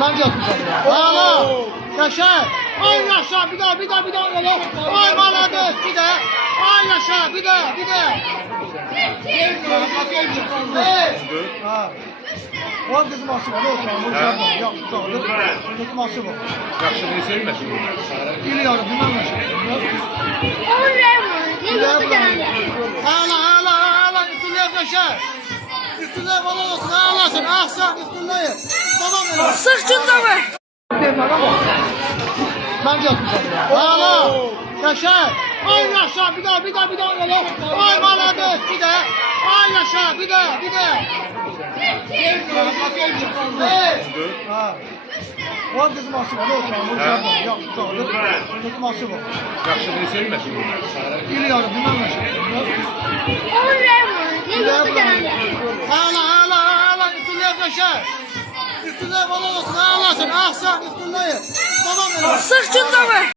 Ben yapacağım ya. Hala. Yaşa. Ay yaşa. Bir daha öyle. Ay malades bir de. Ay yaşa. Bir de. Ha. O kızım asıl var. O zaman yaptı. Kızım asıl var. Yaxşı ne söyləməsin bunlar? Biliyorum. Bilmem ne. Hala. Üstüne yaşa. Üstüne falan olsun. Ağlasın. Ahsan üstüne. Tamam öyle. Sırtında mı? Ben yapacağım ya. Hala. Yaşa. Ay yaşa. Bir daha öyle. Ay malades bir de. Ay yaşa. Bir de. Ha. O kızım asıl var. O zaman yaptı. Kızım asıl var. Yaxşı ne söyləməsin bunlar? Biliyorum. Bilmem ne. Hala. Üstüne yaşa. Üstüne falan olsun. Ağlasın. Ahsan üstüne. Tamam öyle. Sırtında